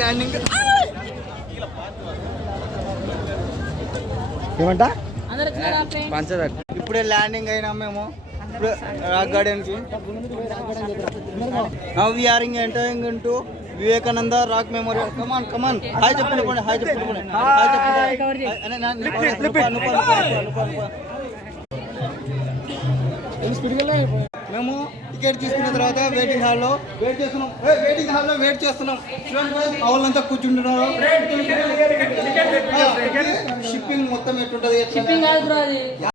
Landing ఏమంట పంచదార. ఇప్పుడే ల్యాండింగ్ అయినా మేము ఇప్పుడు రాక్ గార్డెన్కి. Now we are entering into Vivekananda rock memorial. Come on come on hi చెప్పుకోండి, హాయ్ చెప్పుకోండి, హాయ్ చెప్పుకోండి. మేము టికెట్ తీసుకున్న తర్వాత వెయిటింగ్ హాల్లో వెయిట్ చేస్తున్నాం. చూడండి వాళ్ళంతా కూర్చుంటున్నారు. షిప్పింగ్ మొత్తం ఎట్లుంటది?